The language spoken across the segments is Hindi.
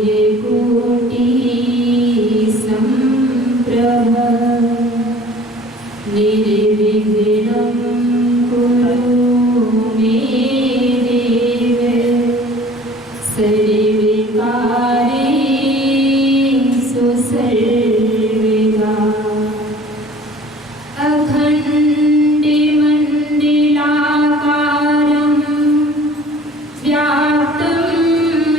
सूर्यकोटि सम्प्रभ निर्विघ्नं कुरु मे देव सर्वकार्येषु सर्वदा अखण्डमण्डलाकारं व्याप्तं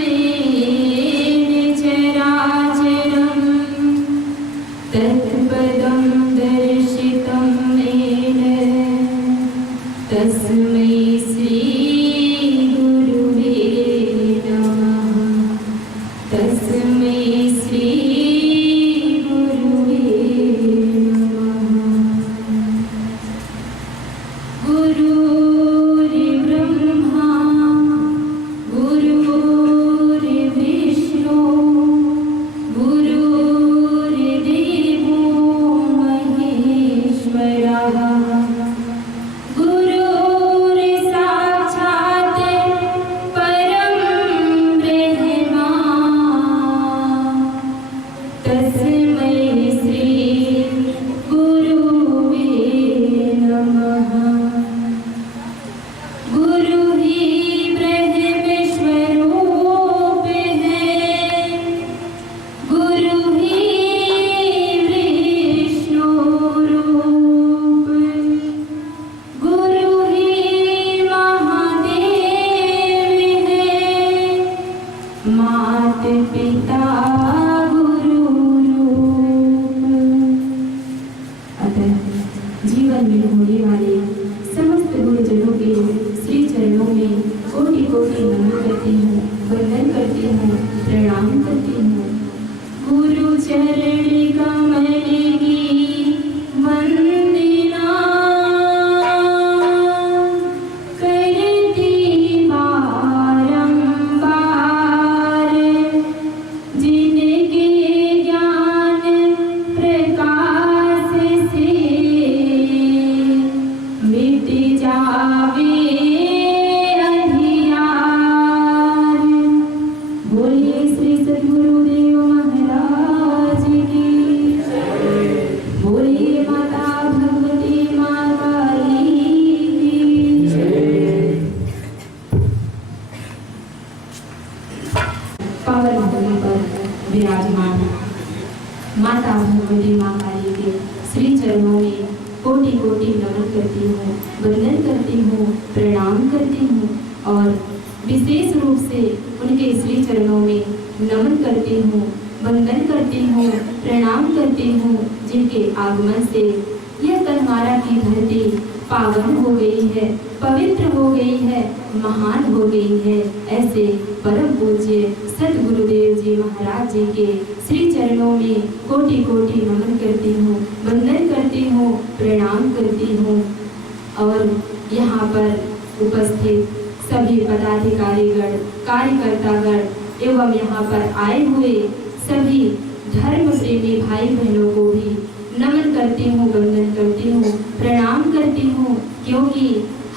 येन चराचरं तत्पदं दर्शितं येन तस्मै श्री गुरुवे नमः तस्मै श्री गुरुवे नमः। गुरुर्ब्रह्मा गुरुर्विष्णु गुरुर्देवो महेश्वरः गुरुर्साक्षात् परं ब्रह्म तस्मै श्री गुरुवे नमः। गुरु ही ब्रह्मस्वरूप है गुरु ही विष्णु रूप गुरु ही महादेव है मात पिता गुरु रूप। अतः जीवन में होने वाले समस्त गुरुजनों के श्री चरणों में कोटि कोटि नमन करती हूँ, वंदन करती हूँ, प्रणाम करती हूँ। गुरु चरण कमल की वंदना करती बारंबार जिनके ज्ञान प्रकाश से मिट जावे अंधियार। बोलिए श्री सद्गुरुदेव महाराज की बोलिए माता भगवती माँ काली की। पावन भूमि पर विराजमान माता भगवती माँ काली के श्री चरणों में कोटि कोटि नमन करती हूँ, वंदन करती हूँ, प्रणाम करती हूँ और विशेष रूप से उनके श्री चरणों में नमन करती हूँ, वंदन करती हूँ, प्रणाम करती हूँ जिनके आगमन से यह कन्हारा की धरती पावन हो गई है, पवित्र हो गई है, महान हो गई है। ऐसे परम पूज्य सद्गुरुदेव जी महाराज जी के श्री चरणों में कोटि कोटि नमन करती हूँ, वंदन करती हूँ, प्रणाम करती हूँ और यहाँ पर उपस्थित सभी पदाधिकारीगण, कार्यकर्तागण एवं यहाँ पर आए हुए सभी धर्म प्रेमी भाई बहनों को भी नमन करती हूँ, वंदन करती हूँ, प्रणाम करती हूँ क्योंकि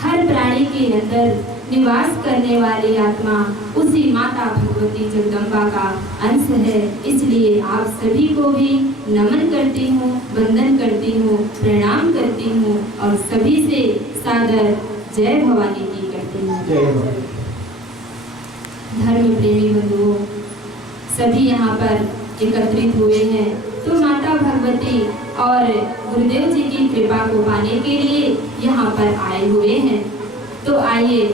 हर प्राणी के अंदर निवास करने वाली आत्मा उसी माता भगवती जगदम्बा का अंश है। इसलिए आप सभी को भी नमन करती हूँ, वंदन करती हूँ, प्रणाम करती हूँ और सभी से सादर जय भवानी की करती हूँ। धर्म प्रेमी बंधुओं सभी यहाँ पर एकत्रित हुए हैं तो माता भगवती और गुरुदेव जी की कृपा को पाने के लिए यहाँ पर आए हुए हैं। तो आइए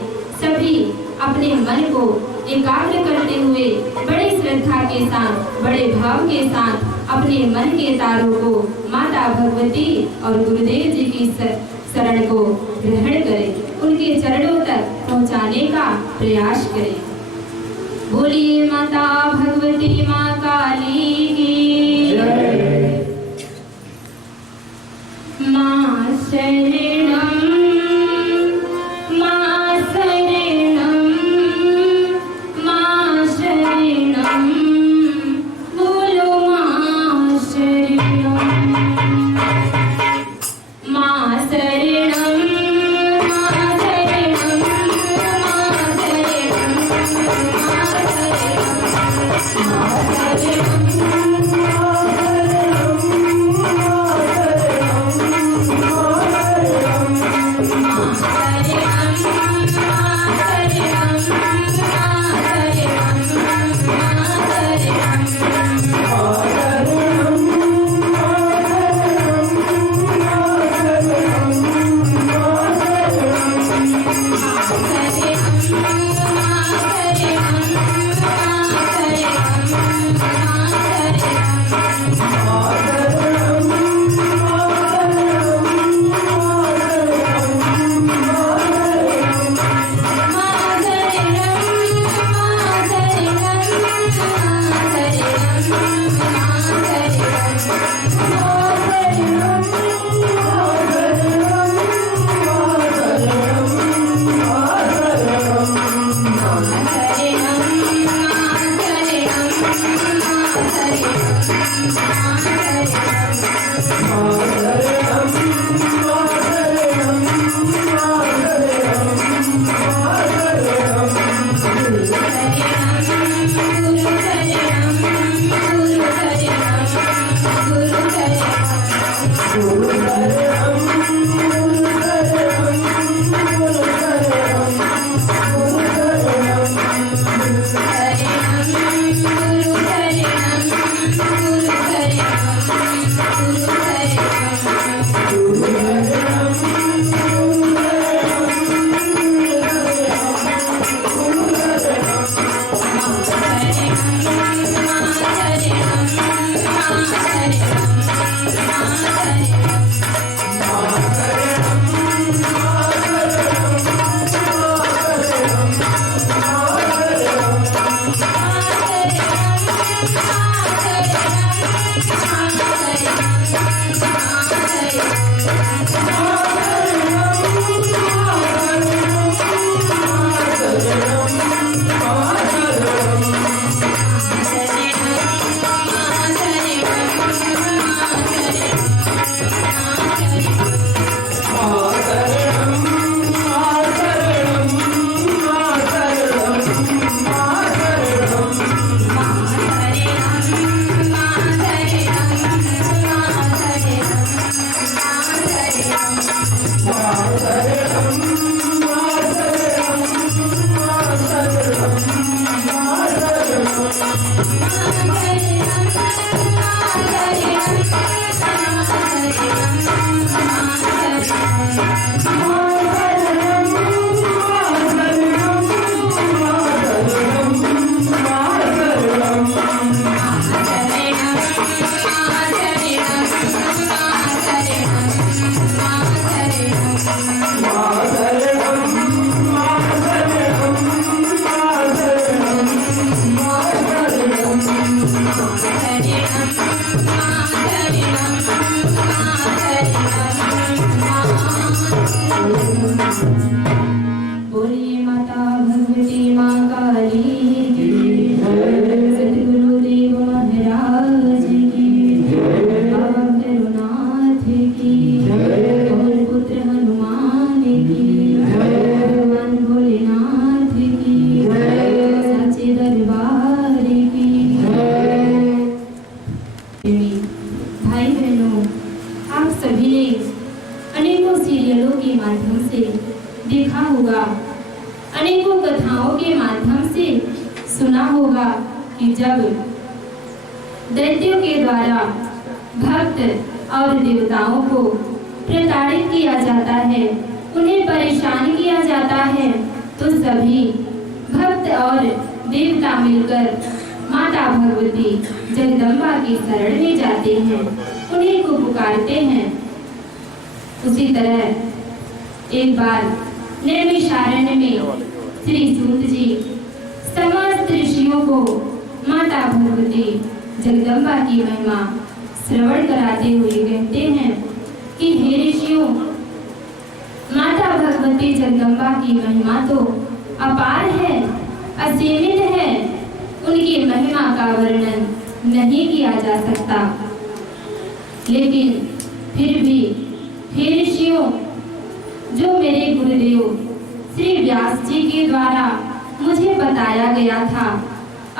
सभी अपने मन को एकाग्र करते हुए बड़े श्रद्धा के साथ, बड़े भाव के साथ अपने मन के तारों को माता भगवती और गुरुदेव जी की शरण को ग्रहण करें, उनके चरणों तक पहुँचाने का प्रयास करें। बोलिए माता भगवती माँ काली की माँ शरणम माँ शरणम माँ शरणम बोलो माँ शरणम माँ शरणम माँ शरणम माँ शरणम माँ शरणम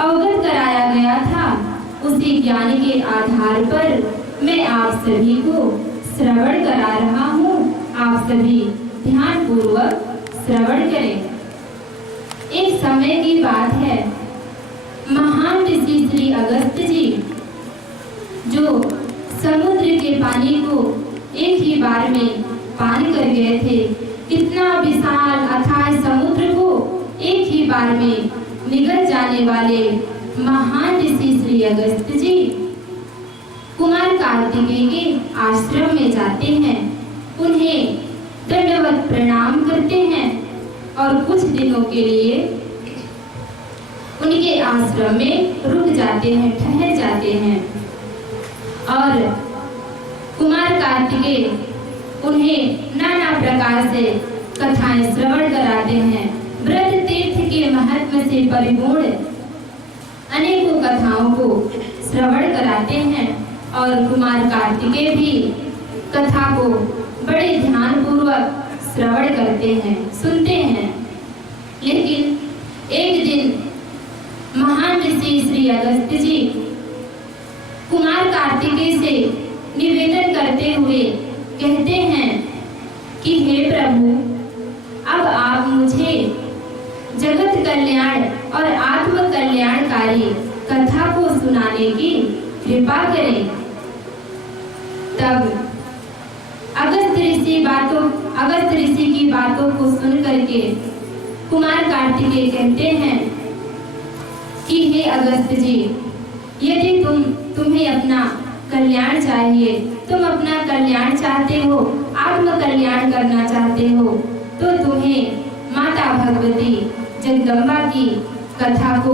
अवगत कराया गया था, उसी ज्ञान के आधार पर मैं आप सभी को श्रवण करा रहा हूँ। आप सभी ध्यान पूर्वक श्रवण करें। एक समय की बात है, महान ऋषि श्री अगस्त जी जो समुद्र के पानी को एक ही बार में पान कर गए थे। कितना विशाल अथाह समुद्र को एक ही बार में निगल जाने वाले महान ऋषि श्री अगस्त जी कुमार कार्तिकेय के आश्रम में जाते हैं, उन्हें दंडवत प्रणाम करते हैं और कुछ दिनों के लिए उनके आश्रम में रुक जाते हैं, ठहर जाते हैं। और कुमार कार्तिकेय उन्हें नाना प्रकार से कथाएं श्रवण कराते हैं। व्रत तीर्थ के महत्व से परिपूर्ण अनेकों कथाओं को श्रवण कराते हैं और कुमार कार्तिकेय भी कथा को बड़े ध्यान पूर्वक श्रवण करते हैं, सुनते हैं। लेकिन एक दिन महान ऋषि श्री अगस्त जी कुमार कार्तिकेय से निवेदन करते हुए कहते हैं कि हे प्रभु, अब आप मुझे जगत कल्याण और आत्म कल्याणकारी कथा को सुनाने की कृपा करें। तब अगस्त ऋषि की बातों को सुन करके कुमार कार्तिकेय कहते हैं कि हे अगस्त जी, यदि तुम्हें अपना कल्याण चाहिए, तुम अपना कल्याण चाहते हो, आत्म कल्याण करना चाहते हो, तो तुम्हें माता भगवती जगदम्बा की कथा को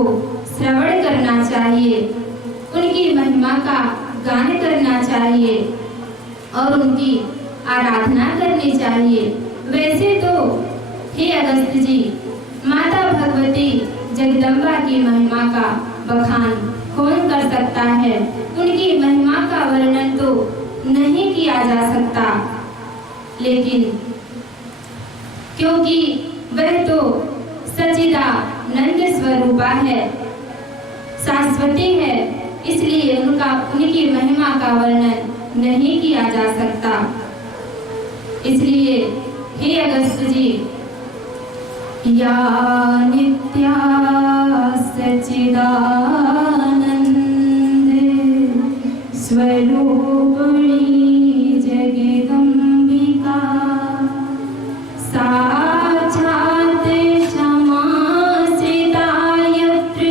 श्रवण करना चाहिए, उनकी महिमा का गान करना चाहिए और उनकी आराधना करनी चाहिए। वैसे तो हे अगस्त जी, माता भगवती जगदम्बा की महिमा का बखान कौन कर सकता है, उनकी महिमा का वर्णन तो नहीं किया जा सकता, लेकिन क्योंकि वह तो सच्चिदानंद स्वरूपा है, शाश्वती है, इसलिए उनकी महिमा का वर्णन नहीं किया जा सकता। इसलिए हे अगस्त जी, या नित्या सच्चिदानंद स्वरूपिणी जगदम्बिका साक्षात् क्षमाश्रिता यत्र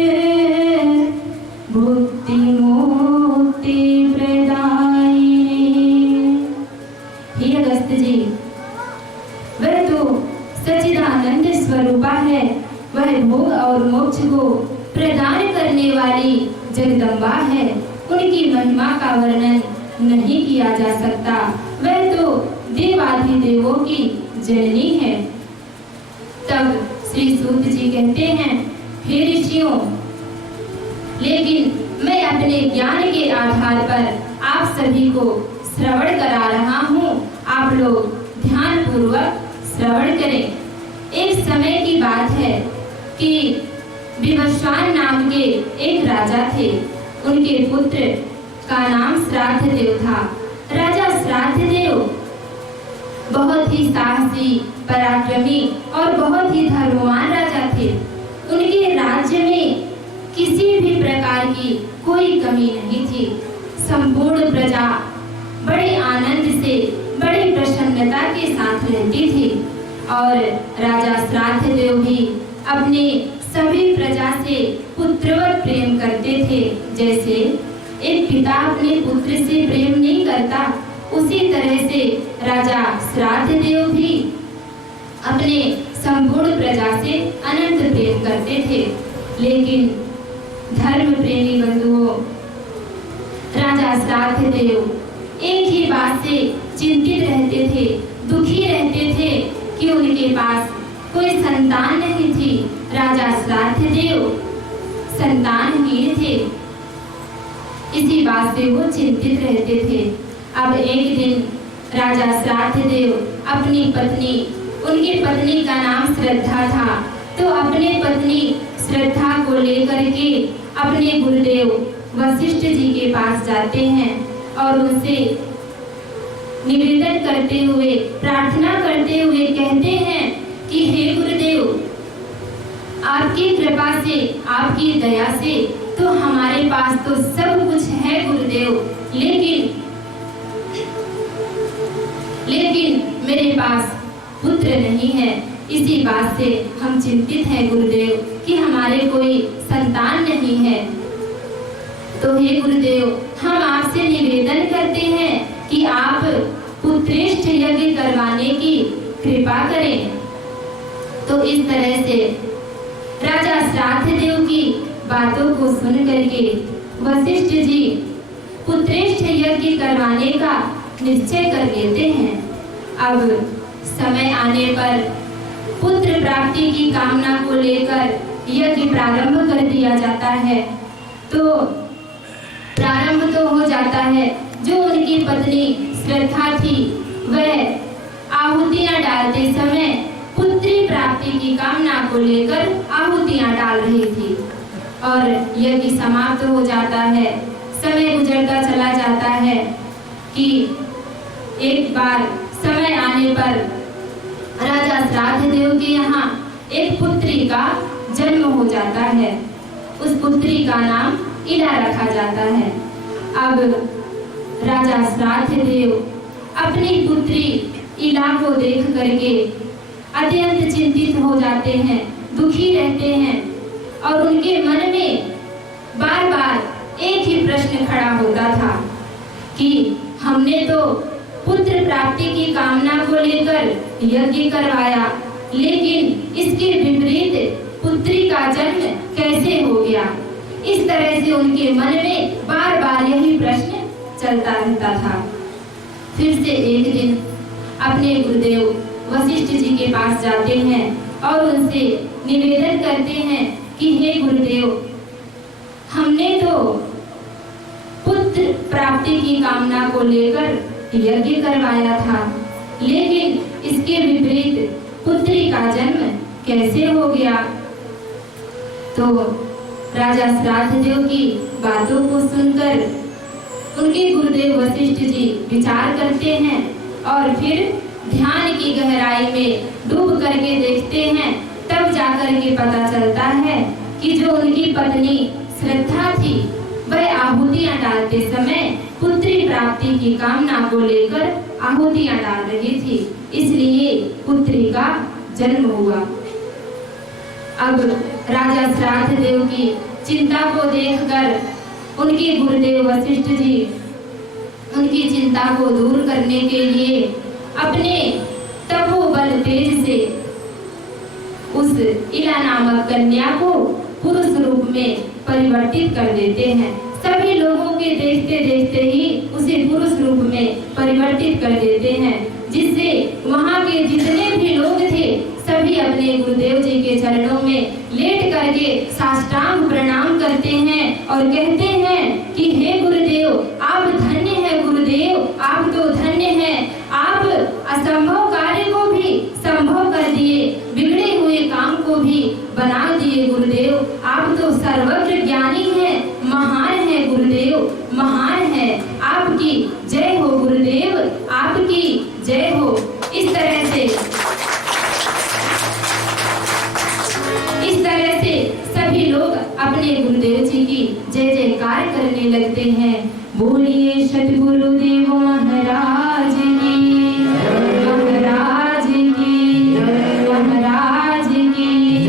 भुक्ति मुक्ति प्रदायिनी। हे अगस्त जी, वह तो सच्चिदानंद स्वरूपा है, वह भोग और मोक्ष को प्रदान करने वाली जगदम्बा है, उनकी महिमा का वर्णन नहीं किया जा सकता। वह तो देवाधिदेवों की जननी है। तब श्री सूत जी कहते हैं, हे ऋषियों, लेकिन मैं अपने ज्ञान के आधार पर आप सभी को श्रवण करा रहा हूँ, आप लोग ध्यान पूर्वक श्रवण करें। एक समय की बात है कि विवस्वान नाम के एक राजा थे, उनके पुत्र का नाम श्राद्धदेव था। राजा श्राद्धदेव बहुत ही साहसी, पराक्रमी और बहुत ही धर्मवान राजा थे। उनके राज्य में किसी भी प्रकार की कोई कमी नहीं थी। संपूर्ण प्रजा बड़े आनंद से, बड़ी प्रसन्नता के साथ रहती थी और राजा श्राद्धदेव भी अपने सभी प्रजा से पुत्रवत प्रेम करते थे। जैसे एक पिता अपने पुत्र से प्रेम नहीं करता, उसी तरह से राजा श्राद्धदेव भी अपने संपूर्ण प्रजा से अनंत प्रेम करते थे। लेकिन धर्म प्रेमी बंधुओं, राजा श्राद्धदेव एक ही बात से चिंतित रहते थे, दुखी रहते थे कि उनके पास कोई संतान नहीं थी। राजा श्राद्धदेव संतानहीन थे, इसी बात से वो चिंतित रहते थे। अब एक दिन राजा श्राद्धदेव अपनी पत्नी, उनकी पत्नी का नाम श्रद्धा था, तो अपने पत्नी श्रद्धा को लेकर के अपने गुरुदेव वशिष्ठ जी के पास जाते हैं और उनसे निवेदन करते हुए, प्रार्थना करते हुए कहते हैं कि हे गुरुदेव, आपकी कृपा से, आपकी दया से तो हमारे पास तो सब कुछ है गुरुदेव, लेकिन मेरे पास पुत्र नहीं है। इसी बात से हम चिंतित हैं गुरुदेव कि हमारे कोई संतान नहीं है। तो हे गुरुदेव, हम आपसे निवेदन करते हैं कि आप पुत्रेष्ठ यज्ञ करवाने की कृपा करें। तो इस तरह से राजा श्राद्धदेव की बातों को सुन करके वशिष्ठ जी पुत्रेष्ठ यज्ञ करवाने का निश्चय कर लेते हैं। अब समय आने पर पुत्र प्राप्ति की कामना को लेकर यज्ञ प्रारंभ कर दिया जाता है। तो प्रारंभ तो हो जाता है। जो उनकी पत्नी श्रद्धा थी, वह आहुतियां डालते समय पुत्री प्राप्ति की कामना को लेकर आहुतियां डाल रही थी और यज्ञ समाप्त हो जाता है। समय गुजरता चला जाता है कि एक बार समय आने पर राजा श्राद्धदेव के यहाँ एक पुत्री का जन्म हो जाता है। उस पुत्री का नाम इला रखा जाता है। अब राजा श्राद्धदेव अपनी पुत्री इला को देख करके अत्यंत चिंतित हो जाते हैं, दुखी रहते हैं और उनके मन में बार बार एक ही प्रश्न खड़ा होता था कि हमने तो पुत्र प्राप्ति की कामना को लेकर यज्ञ करवाया, लेकिन इसके विपरीत पुत्री का जन्म कैसे हो गया। इस तरह से उनके मन में बार बार यही प्रश्न चलता रहता था। फिर से एक दिन अपने गुरुदेव वशिष्ठ जी के पास जाते हैं और उनसे निवेदन करते हैं कि हे गुरुदेव, हमने तो पुत्र प्राप्ति की कामना को लेकर यज्ञ करवाया था, लेकिन इसके विपरीत पुत्री का जन्म कैसे हो गया। तो राजा श्राद्धदेव की बातों को सुनकर उनके गुरुदेव वशिष्ठ जी विचार करते हैं और फिर ध्यान की गहराई में डूब करके देखते हैं। तब जाकर के पता चलता है कि जो उनकी पत्नी श्रद्धा थी, वह आहुतियां डालते समय पुत्री प्राप्ति की कामना को लेकर आहुतियां डाल रही थी, इसलिए पुत्री का जन्म हुआ। अब राजा श्राद्धदेव की चिंता को देखकर उनके गुरुदेव वशिष्ठ जी उनकी चिंता को दूर करने के लिए अपने तपोबल तेज से उस इला नामक कन्या को पुरुष रूप में परिवर्तित कर देते हैं। सभी लोगों के देखते देखते ही उसे पुरुष रूप में परिवर्तित कर देते हैं, जिससे वहाँ के जितने भी लोग थे सभी अपने गुरुदेव जी के चरणों में लेट करके साष्टांग प्रणाम करते हैं और कहते हैं कि हे गुरुदेव, आप धन्य हैं गुरुदेव, आप तो धन्य हैं। आप असंभव कार्य को भी संभव कर दिए, बिगड़े हुए काम को भी बना दिए गुरुदेव। आप तो सर्वज्ञ ज्ञानी हैं, महान है गुरुदेव, महान है। आपकी जय हो गुरुदेव, आपकी जय हो। इस तरह से सभी लोग अपने गुरुदेव जी की जय जयकार करने लगते हैं। बोलिए सतगुरुदेव महाराज की, महाराज की, महाराज की।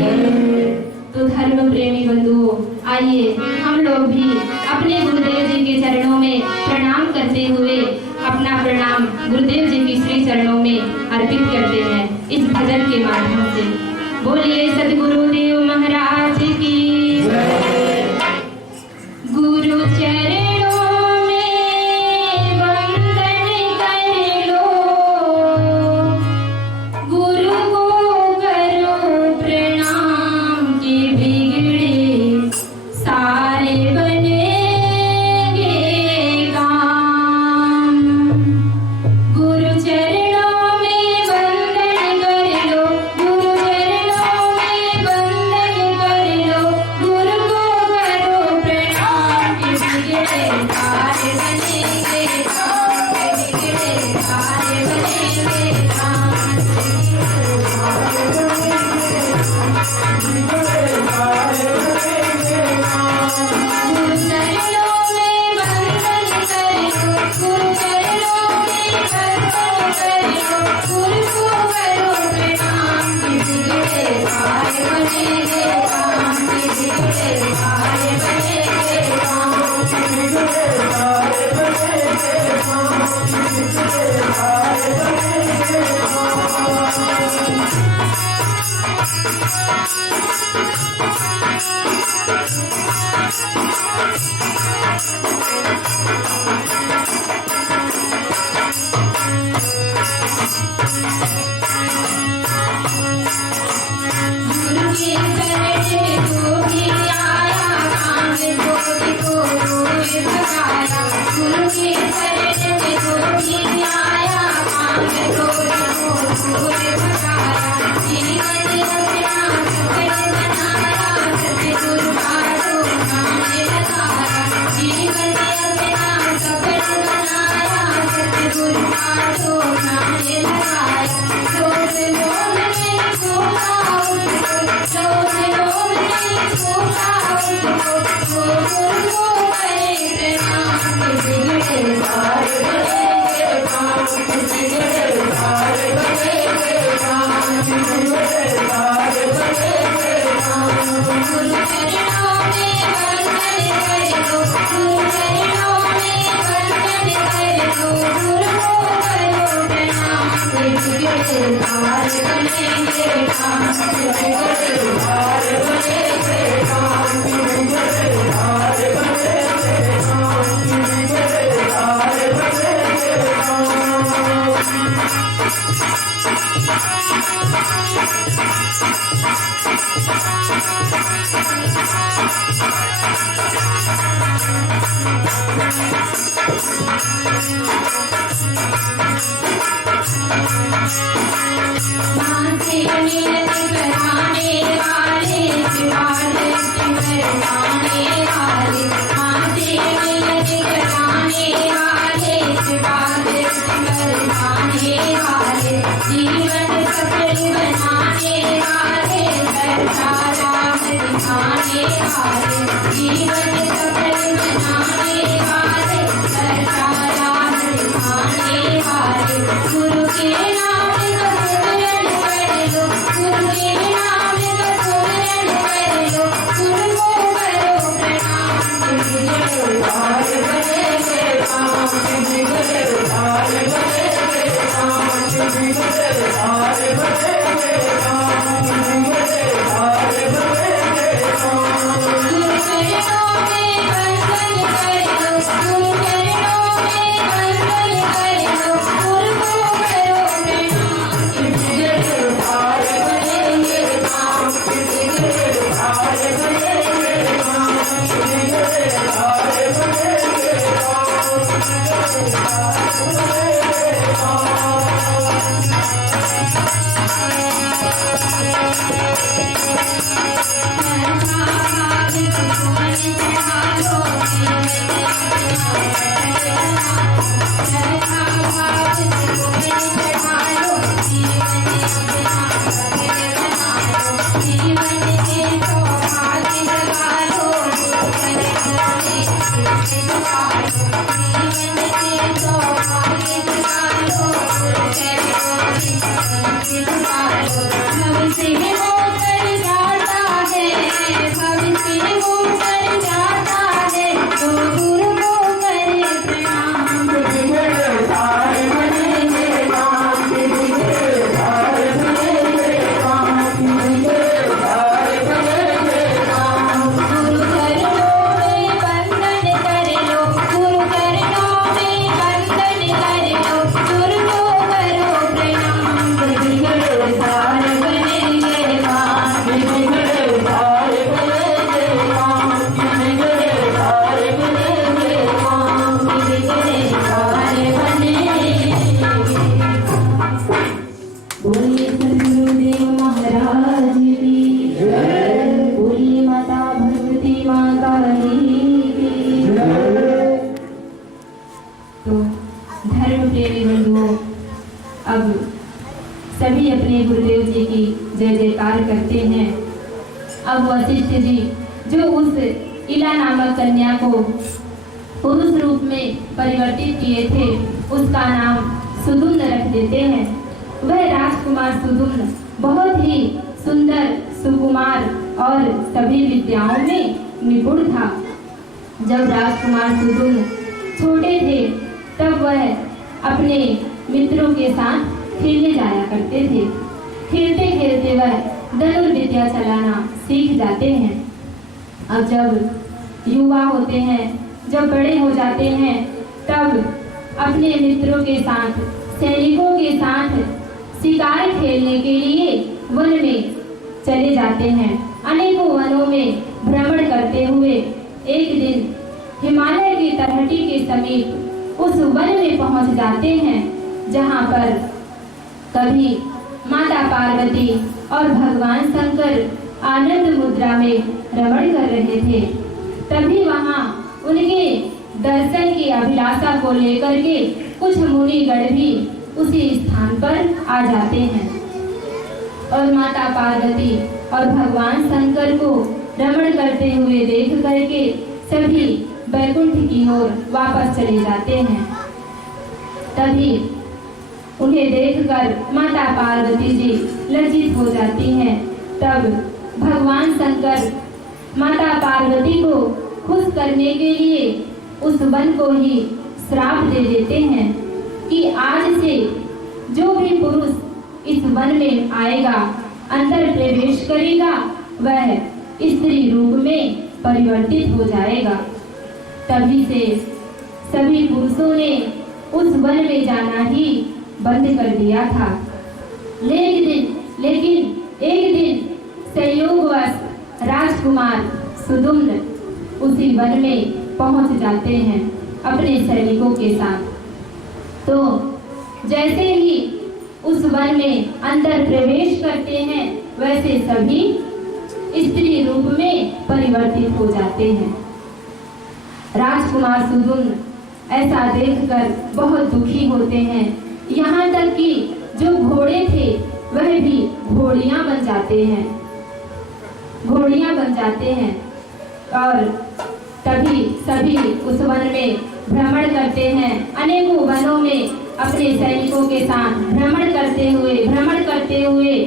तो धर्म प्रेमी बंधुओं, आइए हम लोग भी अपने गुरुदेव जी के चरणों में प्रणाम करते हुए अपना प्रणाम गुरुदेव जी की श्री चरणों में अर्पित करते हैं इस भजन के माध्यम से। बोलिए सतगुरुदेव महाराज की। गुरु चरणों में वंदन कर लो, गुरु को करो प्रणाम के बिगड़े सारे बनेंगे काम। गुरु चरणों में वंदन कर लो, गुरु चरणों में वंदन कर लो, गुरु को करो विचार करते हैं। अब वशिष्ठ जी जो उस इला नामक कन्या को पुरुष रूप में परिवर्तित किए थे, उसका नाम सुदुम्न रख देते हैं। वह राजकुमार सुदुम्न बहुत ही सुंदर, सुकुमार और सभी विद्याओं में निपुण था। जब राजकुमार सुदुम्न छोटे थे तब वह अपने मित्रों के साथ खेलने जाया करते थे। खेलते खेलते वह धनुर्विद्या चलाना सीख जाते हैं। अब जब युवा होते हैं, जब बड़े हो जाते हैं, तब अपने मित्रों के साथ, सैनिकों के साथ शिकार खेलने के लिए वन में चले जाते हैं। अनेकों वनों में भ्रमण करते हुए एक दिन हिमालय की तलहटी के समीप उस वन में पहुंच जाते हैं, जहां पर कभी माता पार्वती और भगवान शंकर आनंद मुद्रा में रमण कर रहे थे। तभी वहां उनके दर्शन की अभिलाषा को लेकर के कुछ मुनिगण भी उसी स्थान पर आ जाते हैं और माता पार्वती और भगवान शंकर को रमण करते हुए देख करके सभी वैकुंठ की ओर वापस चले जाते हैं। तभी उन्हें देखकर माता पार्वती जी लज्जित हो जाती हैं। तब भगवान शंकर माता पार्वती को खुश करने के लिए उस वन को ही श्राप दे देते हैं कि आज से जो भी पुरुष इस वन में आएगा, अंदर प्रवेश करेगा, वह स्त्री रूप में परिवर्तित हो जाएगा। तभी से सभी पुरुषों ने उस वन में जाना ही बंद कर दिया था। लेकिन एक दिन संयोगवश राजकुमार सुदुम्न उसी वन में पहुंच जाते हैं अपने सैनिकों के साथ। तो जैसे ही उस वन में अंदर प्रवेश करते हैं, वैसे सभी स्त्री रूप में परिवर्तित हो जाते हैं। राजकुमार सुदुम्न ऐसा देखकर बहुत दुखी होते हैं। यहाँ तक कि जो घोड़े थे वह भी घोड़ियां बन जाते हैं, और तभी सभी उस वन में भ्रमण करते हैं। अनेकों वनों में अपने सैनिकों के साथ भ्रमण करते हुए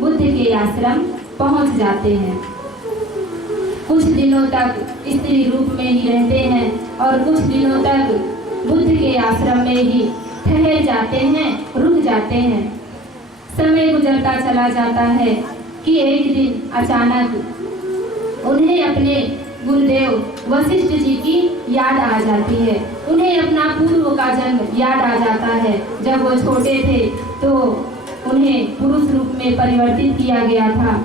बुद्ध के आश्रम पहुंच जाते हैं। कुछ दिनों तक स्त्री रूप में ही रहते हैं और कुछ दिनों तक बुद्ध के आश्रम में ही ठहर जाते हैं, रुक जाते हैं। समय गुजरता चला जाता है कि एक दिन अचानक उन्हें अपने गुरुदेव वशिष्ठ जी की याद आ जाती है। उन्हें अपना पूर्व का जन्म याद आ जाता है। जब वो छोटे थे तो उन्हें पुरुष रूप में परिवर्तित किया गया था,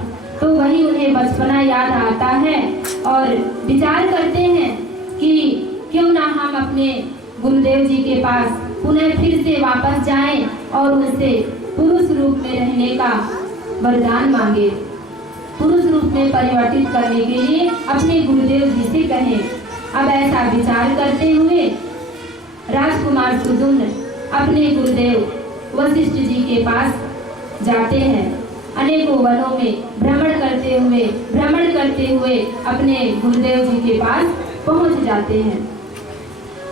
तो वही उन्हें बचपना याद आता है और विचार करते हैं कि क्यों ना हम अपने गुरुदेव जी के पास पुनः फिर से वापस जाएं और उनसे पुरुष रूप में रहने का वरदान मांगे, पुरुष रूप में परिवर्तित करने के लिए अपने गुरुदेव जी से कहें। अब ऐसा विचार करते हुए राजकुमार सुदुम्न अपने गुरुदेव वशिष्ठ जी के पास जाते हैं। अनेकों वनों में भ्रमण करते हुए अपने गुरुदेव जी के पास पहुंच जाते हैं।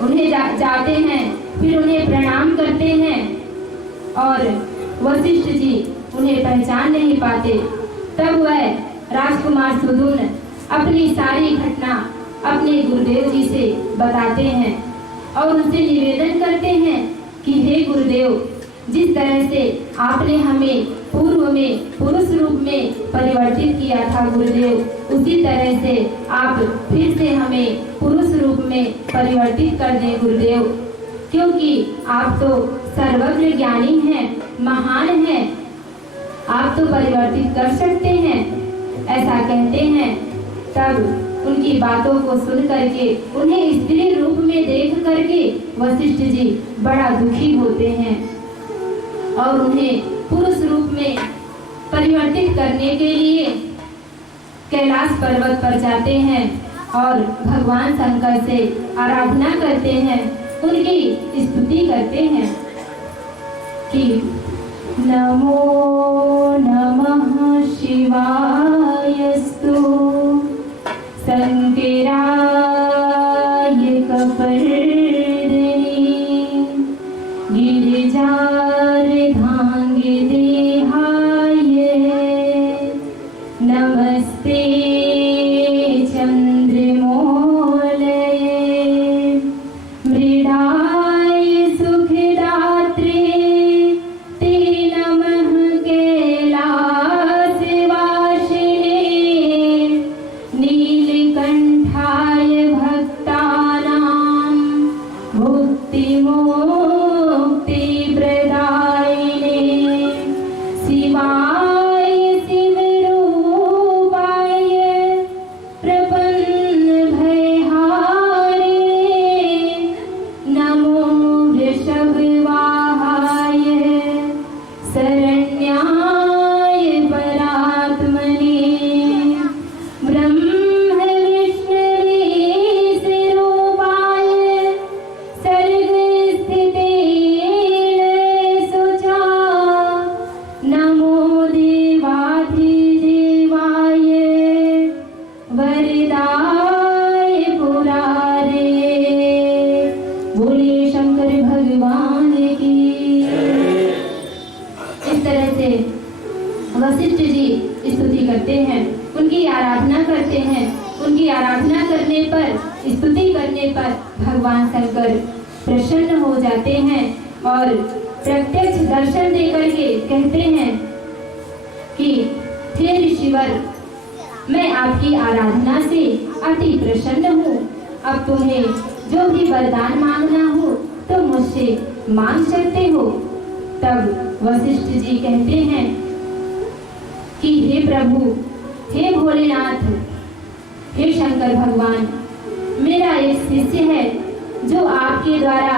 उन्हें जाते हैं, फिर उन्हें प्रणाम करते हैं और वशिष्ठ जी उन्हें पहचान नहीं पाते। तब वह राजकुमार सुदुम्न अपनी सारी घटना अपने गुरुदेव जी से बताते हैं और उनसे निवेदन करते हैं कि हे गुरुदेव, जिस तरह से आपने हमें पूर्व में पुरुष रूप में परिवर्तित किया था गुरुदेव, उसी तरह से आप फिर से हमें पुरुष रूप में परिवर्तित कर दें गुरुदेव, क्योंकि आप तो सर्वज्ञ ज्ञानी हैं, महान हैं, आप तो परिवर्तित कर सकते हैं, ऐसा कहते हैं। तब उनकी बातों को सुन करके, उन्हें स्त्री रूप में देख करके वशिष्ठ जी बड़ा दुखी होते हैं और उन्हें पुरुष रूप में परिवर्तित करने के लिए कैलाश पर्वत पर जाते हैं और भगवान शंकर से आराधना करते हैं, उनकी स्तुति करते हैं कि नमो नमः शिवायस्तु शंकराय कपर्दिनी गिरिजार्धांगे देहाय नमस्ते चंद्रमौलये मृडाय सुखदात्रे ते नमः कैलासवासिने नीलकंठाय भक्तानां मुक्तिप्रदायिने शिवाय शिवरूपाय प्रपन्नभयहारिणे नमो वृषभवाहाय शरण्याय परात्मने ब्रह्म विष्णवे स्वरूपाय सर्वस्थिते सुचा नमो देवाधिदेवाय वरदाय पुरारे। बोलिए शंकर भगवान की। इस तरह से वशिष्ठ जी स्तुति करते हैं, उनकी आराधना करते हैं। उनकी आराधना करने पर, स्तुति करने पर भगवान शंकर प्रसन्न हो जाते हैं और प्रत्यक्ष दर्शन देकर के कहते हैं कि हे ऋषिवर, मैं आपकी आराधना से अति प्रसन्न हूँ। अब तुम्हें जो भी वरदान मांगना हो तो मुझसे मांग सकते हो। तब वशिष्ठ जी कहते हैं कि हे प्रभु, हे भोलेनाथ, हे शंकर भगवान, मेरा एक शिष्य है जो आपके द्वारा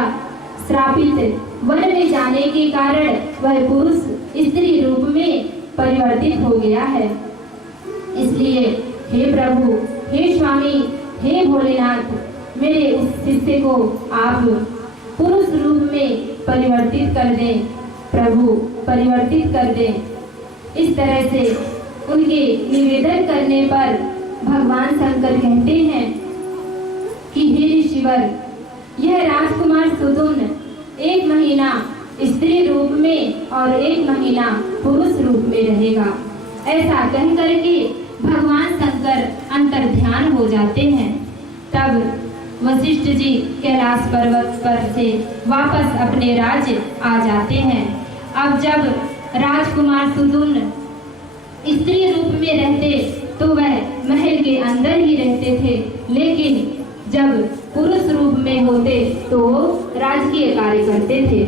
श्रापित वन में जाने के कारण वह पुरुष स्त्री रूप में परिवर्तित हो गया है। इसलिए हे प्रभु, हे स्वामी, हे भोलेनाथ, मेरे उस शिष्य को आप पुरुष रूप में परिवर्तित कर दें। प्रभु, परिवर्तित कर दें। इस तरह से उनके निवेदन करने पर भगवान शंकर कहते हैं कि हे ऋषिवर, यह राजकुमार सुदुन 1 महीना स्त्री रूप में और 1 महीना पुरुष रूप में रहेगा। ऐसा कह करके भगवान शंकर अंतर्ध्यान हो जाते हैं। तब वशिष्ठ जी कैलाश पर्वत पर से वापस अपने राज्य आ जाते हैं। अब जब राजकुमार सुदुन स्त्री रूप में रहते तो वह महल के अंदर ही रहते थे, लेकिन जब पुरुष रूप में होते तो राजकीय कार्य करते थे।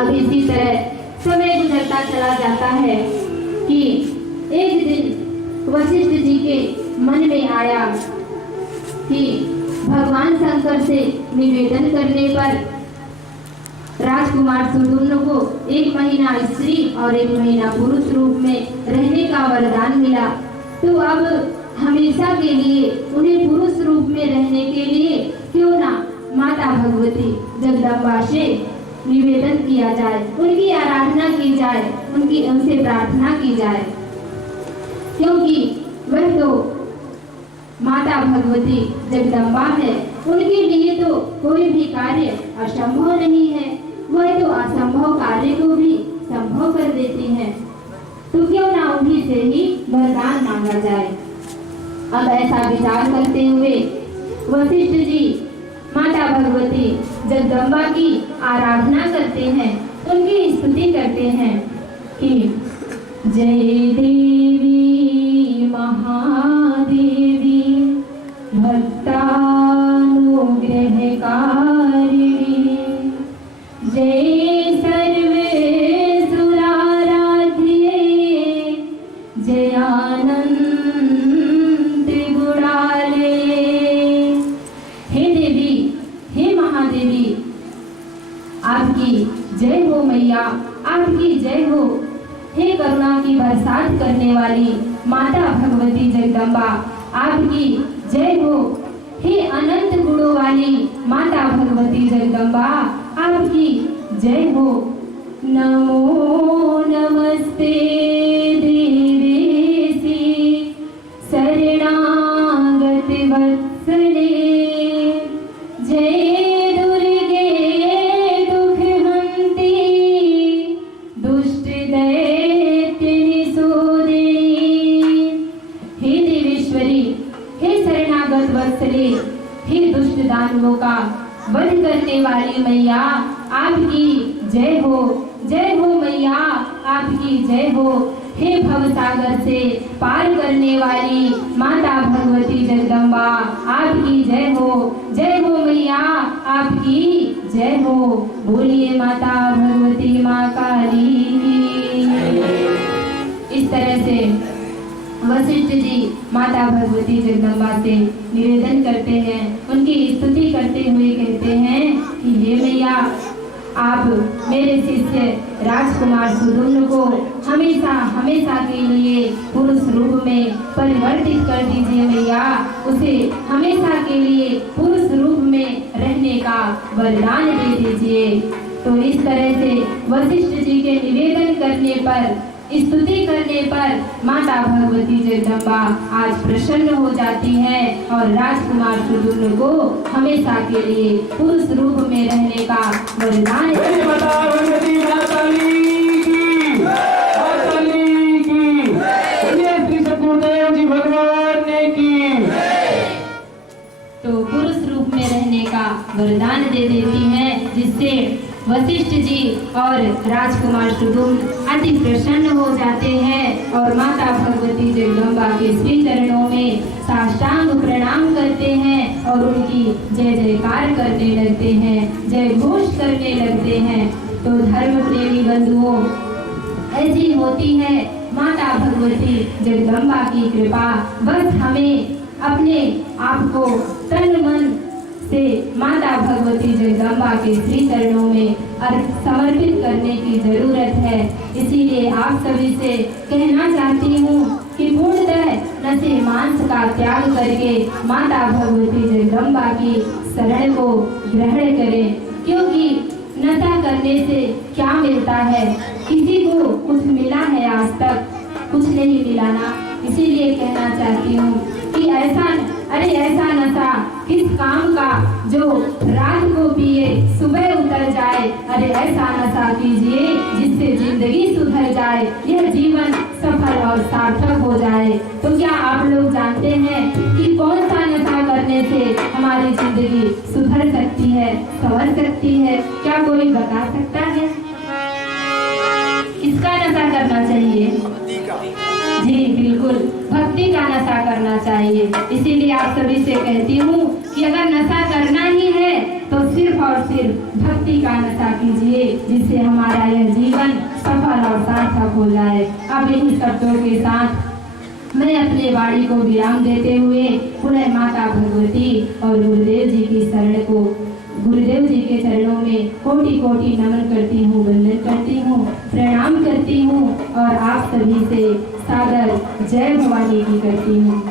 अब इसी तरह समय गुजरता चला जाता है कि एक दिन वशिष्ठ जी के मन में आया कि भगवान शंकर से निवेदन करने पर राजकुमार सुदुन को 1 महीना स्त्री और 1 महीना पुरुष रूप में रहने का वरदान मिला, तो अब हमेशा के लिए उन्हें पुरुष रूप में रहने के लिए क्यों ना माता भगवती जगदम्बा से निवेदन किया जाए, उनकी आराधना की जाए, उनसे प्रार्थना की जाए, क्योंकि वह तो माता भगवती जगदम्बा है। उनके लिए तो कोई भी कार्य असंभव नहीं है, वह तो असंभव कार्य को भी संभव कर देती हैं। तो क्यों ना उन्हीं से ही वरदान मांगा जाए। अब ऐसा विचार करते हुए वशिष्ठ जी माता भगवती जगदम्बा की आराधना करते हैं, उनकी स्तुति करते हैं कि जय देवी महादेवी भक्तानुग्रहकारिणी, जय सर्वेसुराराध्ये जयानंद गुणालये। हे देवी, हे महादेवी, आपकी जय हो मैया, आपकी जय हो। हे करुणा की बरसात करने वाली माता भगवती जगदम्बा, आपकी जय हो। हे अनंत गुणों वाली माता भगवती जगदम्बा, आपकी जय हो। नमो नमस्ते देवी दुर्गे दुख हंती दुष्ट दैत्य निसूदिनी। हे देवेश्वरी, हे शरणागत वत्सले, हे दुष्ट दानवों का वध करने वाली मैया, आपकी जय हो मैया, आपकी जय हो। हे भवसागर से पार करने वाली माता भगवती जगदम्बा, आपकी जय हो मैया, आपकी जय हो। बोलिए माता भगवती माँ काली की। इस तरह से वशिष्ठ जी माता भगवती जगदम्बा से निवेदन करते हैं, उनकी स्तुति करते हुए कहते हैं कि हे मैया, आप मेरे शिष्य राजकुमार सुदुम्न को हमेशा हमेशा के लिए पुरुष रूप में परिवर्तित कर दीजिए मैया, उसे हमेशा के लिए पुरुष रूप में रहने का वरदान दे दीजिए। तो इस तरह से वशिष्ठ जी के निवेदन करने पर, स्तुति करने पर माता भगवती जगदम्बा आज प्रसन्न हो जाती है और राजकुमार सुदुम्न को हमेशा के लिए पुरुष रूप में रहने का वरदान। माता भगवती माता की, श्री सद्गुरुदेव जी भगवान की। तो पुरुष रूप में रहने का वरदान दे देती है, जिससे वशिष्ठ जी और राजकुमार सुदुम्न अति प्रसन्न हो जाते हैं और माता भगवती जगदम्बा के श्री चरणों में साष्टांग प्रणाम करते हैं और उनकी जय जयकार करने लगते हैं, जय घोष करने लगते हैं। तो धर्म प्रेमी बंधुओं, ऐसी होती है माता भगवती जगदम्बा की कृपा। बस हमें अपने आप को तन मन से माता भगवती जगदम्बा के श्री चरणों में समर्पित करने की जरूरत है। इसीलिए आप सभी से कहना चाहती हूँ कि पूर्णतः नशे मांस का त्याग करके माता भगवती जगदम्बा की शरण को ग्रहण करें, क्योंकि नशा करने से क्या मिलता है? किसी को कुछ मिला है? आज तक कुछ नहीं मिला ना। इसीलिए कहना चाहती हूँ कि ऐसा नशा किस काम का जो रात को पिए सुबह उतर जाए। अरे ऐसा नशा कीजिए जिससे जिंदगी सुधर जाए, यह जीवन सफल और सार्थक हो जाए। तो क्या आप लोग जानते हैं कि कौन सा नशा करने से हमारी जिंदगी सुधर सकती है, संवर सकती है? क्या कोई बता सकता है? किसका नशा करना चाहिए? जी बिल्कुल, भक्ति का नशा करना चाहिए। इसीलिए आप सभी से कहती हूँ कि अगर नशा करना ही है तो सिर्फ और सिर्फ भक्ति का नशा कीजिए, जिससे हमारा यह जीवन सफल और सार्थक हो जाए। अब इन्हीं शब्दों के साथ मैं अपने वाणी को विराम देते हुए पुनः माता भगवती और गुरुदेव जी की शरण को, गुरुदेव जी के चरणों में कोटि कोटि नमन करती हूँ, वंदन करती हूँ, प्रणाम करती हूँ और आप सभी से सादर जय भवानी की करती हूँ।